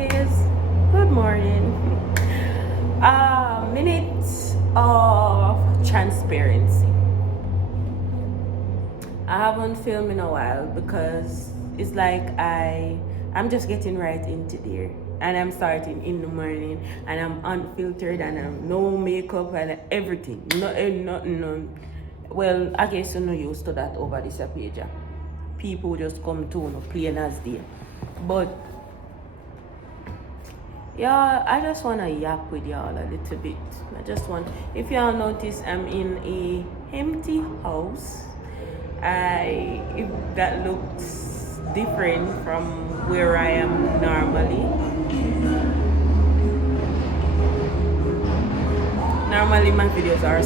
ladies. Good morning. A minute of transparency. I haven't filmed in a while because it's like I'm just getting right into there. And I'm starting in the morning and I'm unfiltered and I'm no makeup and everything. Nothing. Well, I guess you're not used to that over this page. People just come to plain as they. But yeah, I just wanna yap with y'all a little bit. If y'all notice, I'm in a empty house. If that looks different from where I am normally. Normally my videos are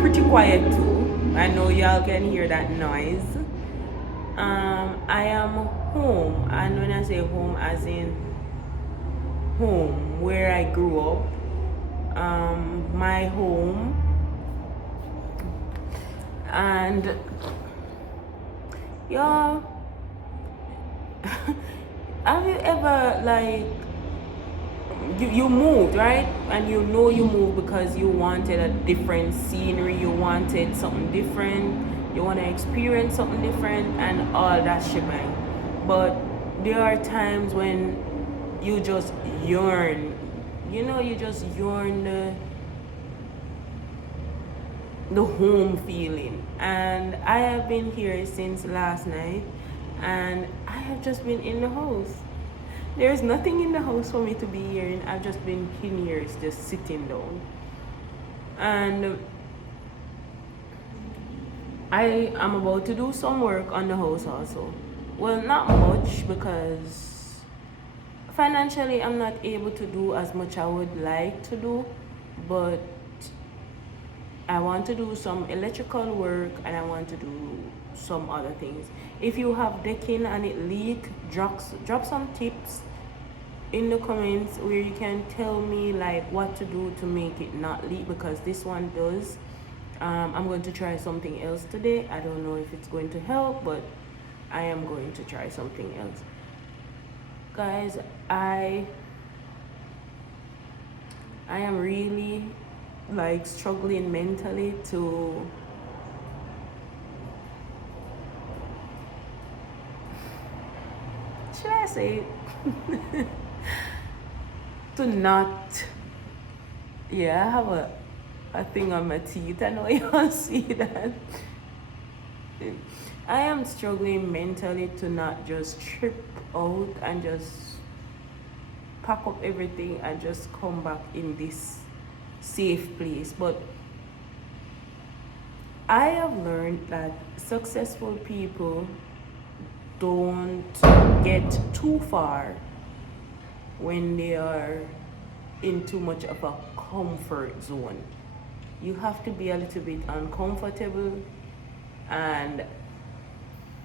pretty quiet too. I know y'all can hear that noise. I am home, and when I say home, as in home where I grew up. My home, and y'all, have you ever like you moved, right? And you know you moved because you wanted a different scenery, you wanted something different, you want to experience something different, and all that shebang. But there are times when you just yearn, you just yearn the home feeling. And I have been here since last night, and I have just been in the house. There's nothing in the house for me to be hearing. I've just been in here, just sitting down. And I am about to do some work on the house also. Well, not much because financially I'm not able to do as much I would like to do, but I want to do some electrical work and I want to do some other things. If you have decking and it leak, drop some tips in the comments where you can tell me like what to do to make it not leak, because this one does. I'm going to try something else today. I don't know if it's going to help, but I am going to try something else. Guys, I am really like struggling mentally to should I say it? To not, yeah, I have a thing on my teeth. I know you all see that. I am struggling mentally to not just trip out and just pack up everything and just come back in this safe place. But I have learned that successful people don't get too far when they are in too much of a comfort zone. You have to be a little bit uncomfortable, and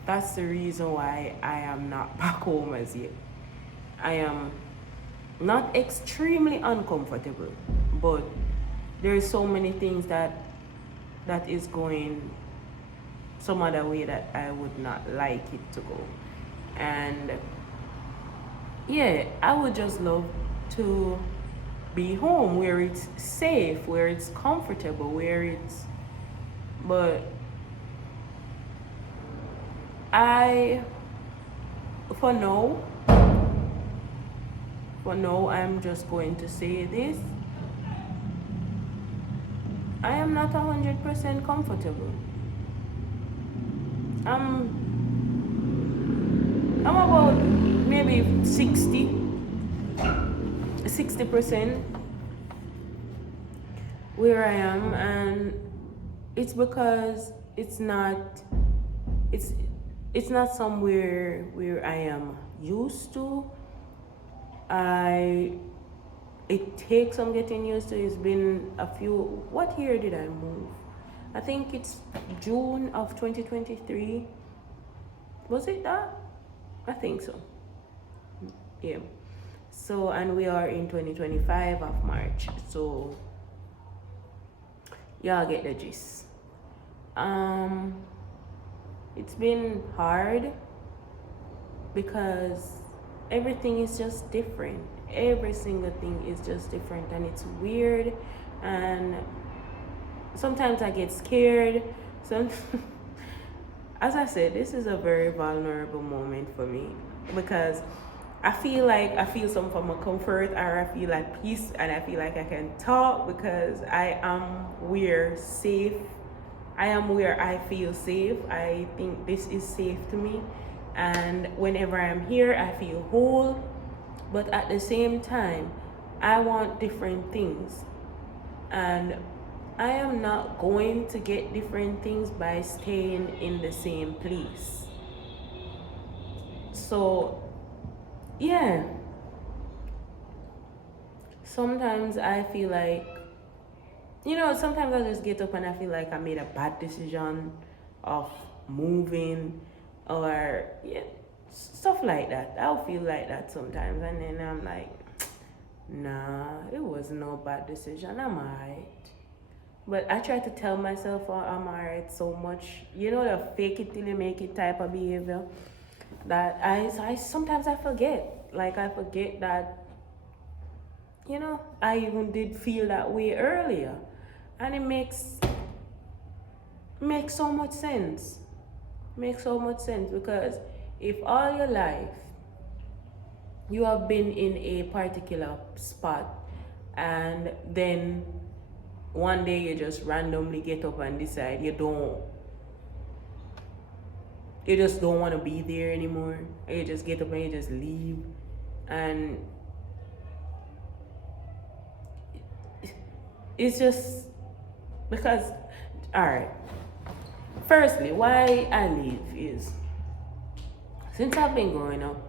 that's the reason why I am not back home as yet. I am not extremely uncomfortable, but there's so many things that is going some other way that I would not like it to go. And yeah, I would just love to be home where it's safe, where it's comfortable, but I, for now, I'm just going to say this. I am not 100% comfortable. I'm about maybe 60% where I am, and it's because it's not somewhere where I am used to. It takes some getting used to. It's been a few. What year did I move? I think it's June of 2023. Was it that? I think so. Yeah. So, and we are in 2025 of March. So, y'all get the gist. It's been hard because everything is just different. Every single thing is just different, and it's weird. And sometimes I get scared. Some, as I said, this is a very vulnerable moment for me because I feel some form of comfort, or I feel like peace, and I feel like I can talk because I am where safe. I am where I feel safe. I think this is safe to me, and whenever I'm here, I feel whole. But at the same time, I want different things, and I am not going to get different things by staying in the same place. So, yeah, sometimes I feel like, sometimes I just get up and I feel like I made a bad decision of moving, or yeah, stuff like that. I'll feel like that sometimes, and then I'm like, nah, it was no bad decision. I'm alright. But I try to tell myself, oh, I'm alright so much. The fake it till you make it type of behavior that I sometimes I forget. Like, I forget that, I even did feel that way earlier. And it makes so much sense. Makes so much sense because if all your life you have been in a particular spot, and then one day you just randomly get up and decide you just don't want to be there anymore, and you just get up and you just leave, and it's just because, all right, firstly, why I leave is, since I've been growing up,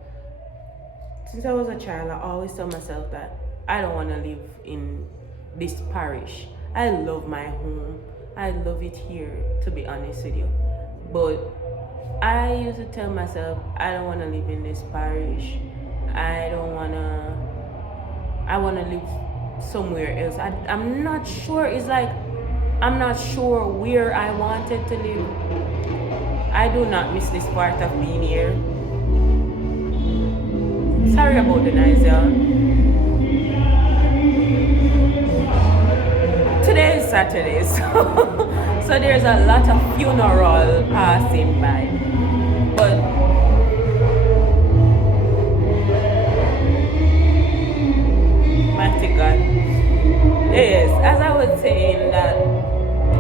since I was a child, I always tell myself that I don't want to live in this parish. I love my home. I love it here, to be honest with you. But I used to tell myself, I don't want to live in this parish. I want to live somewhere else. I'm not sure. It's like, I'm not sure where I wanted to live. I do not miss this part of being here. Sorry about the noise, y'all. Today is Saturday, so there's a lot of funeral passing by. But mighty God. Yes, as I was saying, that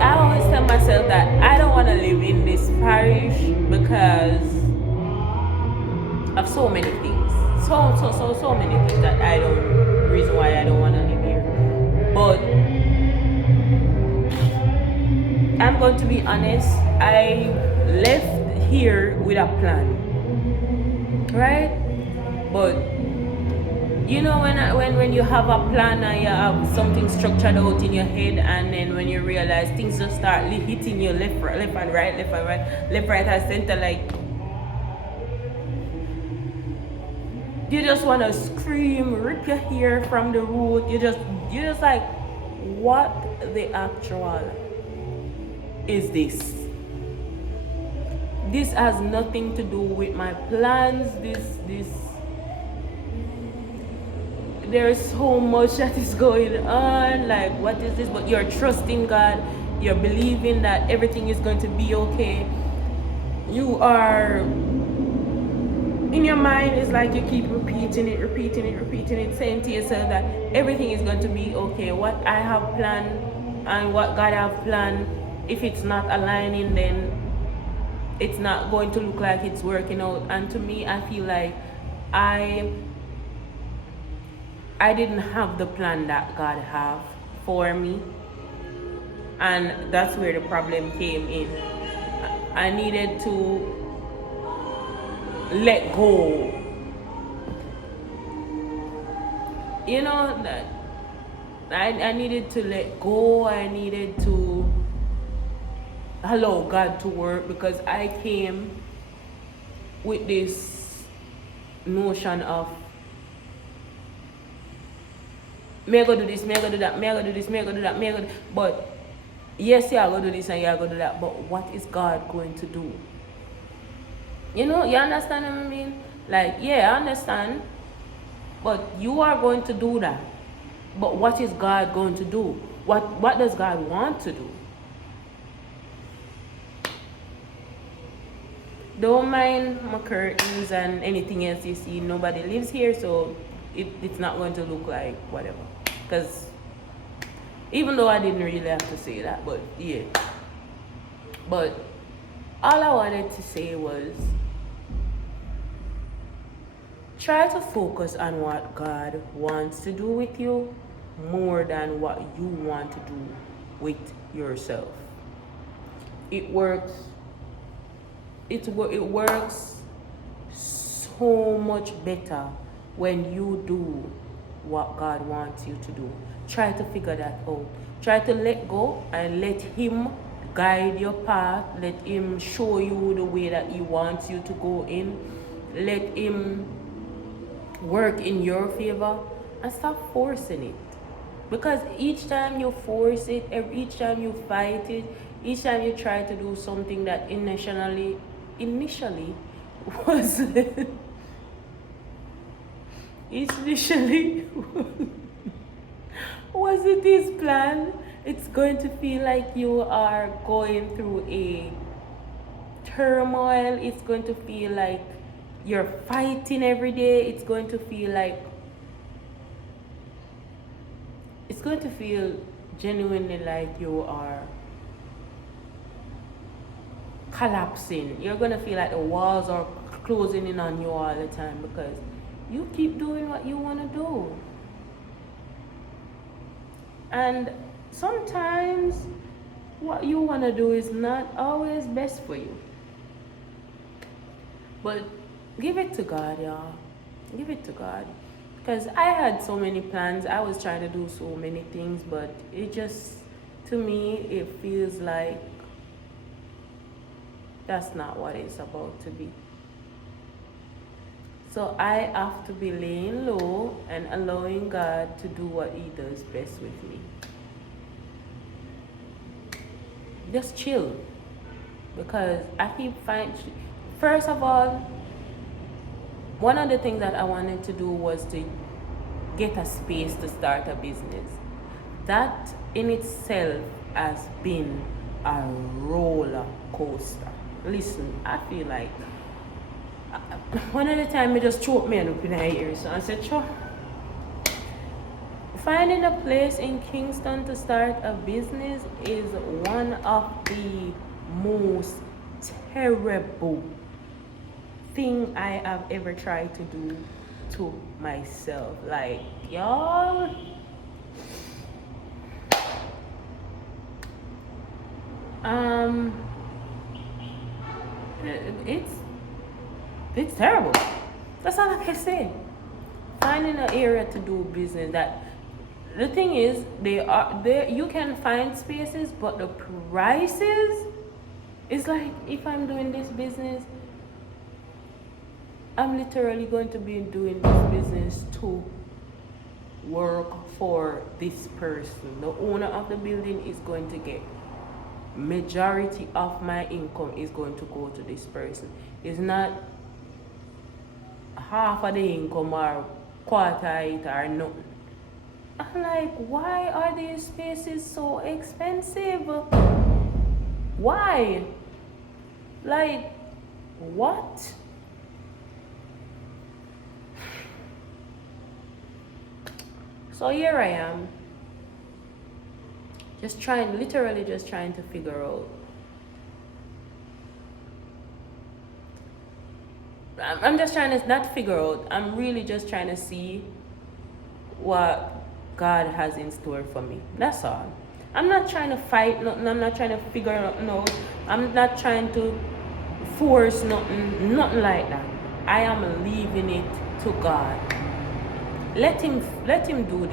I always tell myself that I don't want to live in this parish because of so many things. So many things that reason why I don't want to live here. But I'm going to be honest, I left here with a plan, right? But when you have a plan and you have something structured out in your head, and then when you realize things just start hitting you left and right, left, right, and center, like you just want to scream, rip your hair from the root. You just like, what the actual is this? This has nothing to do with my plans. There's so much that is going on. Like, what is this? But you're trusting God. You're believing that everything is going to be okay. You are, in your mind, it's like you keep repeating it, saying to yourself that everything is going to be okay. What I have planned and what God have planned, if it's not aligning, then it's not going to look like it's working out. And to me, I feel like I didn't have the plan that God have for me, and that's where the problem came in. I needed to let go. That I needed to let go. I needed to allow God to work, because I came with this notion of, may I go do this, may I go do that, may I go do this, may I go do that, may I go do. But yes, you are going to do this and you are going to do that, but what is God going to do? You understand what I mean? Like, yeah, I understand But you are going to do that. But what is God going to do? What does God want to do? Don't mind my curtains and anything else you see. Nobody lives here, so it's not going to look like whatever. Because even though I didn't really have to say that, but yeah. But all I wanted to say was try to focus on what God wants to do with you more than what you want to do with yourself. It works. It works so much better when you do what God wants you to do. Try to figure that out. Try to let go and let Him guide your path. Let Him show you the way that He wants you to go in. Let Him work in your favor and stop forcing it. Because each time you force it, each time you fight it, each time you try to do something that initially was initially was it his plan, it's going to feel like you are going through a turmoil. It's going to feel like you're fighting every day. It's going to feel genuinely like you are collapsing. You're going to feel like the walls are closing in on you all the time because you keep doing what you want to do. And sometimes what you want to do is not always best for you. But give it to God, y'all. Give it to God. Because I had so many plans. I was trying to do so many things, but it just, to me, it feels like that's not what it's about to be. So I have to be laying low and allowing God to do what He does best with me. Just chill. Because I keep finding, first of all, one of the things that I wanted to do was to get a space to start a business. That in itself has been a roller coaster. Listen, I feel like one of the time I just choked me up in the ears. So I said, sure. Finding a place in Kingston to start a business is one of the most terrible thing I have ever tried to do to myself. Like, y'all, it's terrible. That's all I can say. Finding an area to do business. That the thing is, they are there. You can find spaces, but the prices is like, if I'm doing this business, I'm literally going to be doing this business to work for this person. The owner of the building is going to get majority of my income is going to go to this person. It's not half of the income or quarter it or nothing. I'm like, why are these spaces so expensive? Why? Like, what? So here I am, literally just trying to figure out. I'm just trying to not figure out, I'm really just trying to see what God has in store for me. That's all. I'm not trying to fight nothing, I'm not trying to figure nothing out. I'm not trying to force nothing like that. I am leaving it to God. Let him do this.